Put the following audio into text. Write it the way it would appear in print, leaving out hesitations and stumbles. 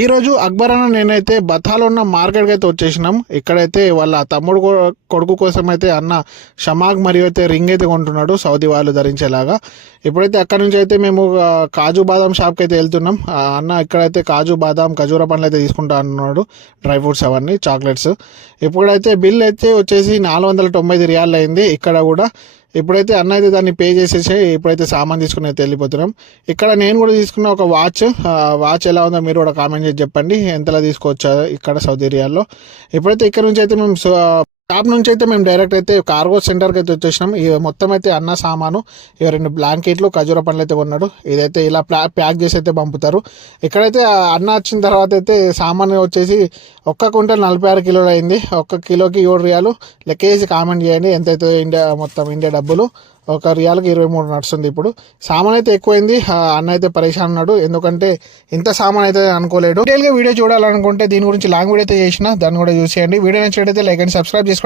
ఈ రోజు అక్బర్ అన్న నేనైతే బతాలో ఉన్న మార్కెట్కి అయితే వచ్చేసినాం. ఇక్కడైతే వాళ్ళ తమ్ముడు కొడుకు కోసం అయితే అన్న షమాగ్ మరియు అయితే రింగ్ అయితే కొంటున్నాడు సౌదీ వాళ్ళు ధరించేలాగా. ఇప్పుడైతే అక్కడ నుంచి అయితే మేము కాజు బాదాం షాప్కి అయితే వెళ్తున్నాం. అన్న ఇక్కడైతే కాజు బాదాం ఖజూర పండ్లు అయితే తీసుకుంటా అన్నాడు, డ్రై ఫ్రూట్స్ అవన్నీ చాక్లెట్స్. ఇప్పుడైతే బిల్ అయితే వచ్చేసి 490 రియాల్ అయింది ఇక్కడ కూడా. ఇప్పుడైతే అన్న అయితే దాన్ని పే చేసేసి ఇప్పుడైతే సామాన్ తీసుకుని అయితే వెళ్ళిపోతున్నాం. ఇక్కడ నేను కూడా తీసుకున్న ఒక వాచ్ ఎలా ఉందో మీరు కూడా కామెంట్ చేసి చెప్పండి, ఎంతలా తీసుకోవచ్చా ఇక్కడ సౌదీ రియాల్లో. ఇప్పుడైతే ఇక్కడ నుంచి అయితే మేము షాప్ నుంచి అయితే మేము డైరెక్ట్ అయితే కార్గో సెంటర్కి అయితే వచ్చేసినాం. ఇవి మొత్తం అయితే అన్న సామాను, ఇవి 2 బ్లాంకెట్లు ఖజూర పండ్లు అయితే కొన్నాడు. ఇదైతే ఇలా ప్యాక్ చేసి అయితే పంపుతారు. ఇక్కడైతే అన్న వచ్చిన తర్వాత అయితే సామాన్ వచ్చేసి ఒక్క క్వింటల్ 46 కిలోలు అయింది. ఒక్క కిలోకి 7 రియాలు లెక్కేసి కామెంట్ చేయండి ఎంతైతే ఇండియా డబ్బులు. ఒక రియాల్కి 23 నడుస్తుంది. ఇప్పుడు సామాన్ అయితే ఎక్కువైంది. అన్న అయితే పరేషాన్ ఉన్నాడు, ఎందుకంటే ఇంత సామాన్ అయితే అనుకోలేడు. డీటెయిల్గా వీడియో చూడాలనుకుంటే దీని గురించి లాంగ్ వీడియో అయితే చేసిన, దాన్ని కూడా చూసేయండి. వీడియో నచ్చినట్లయితే లైక్ అండ్ సబ్స్క్రైబ్ చేసుకోవడం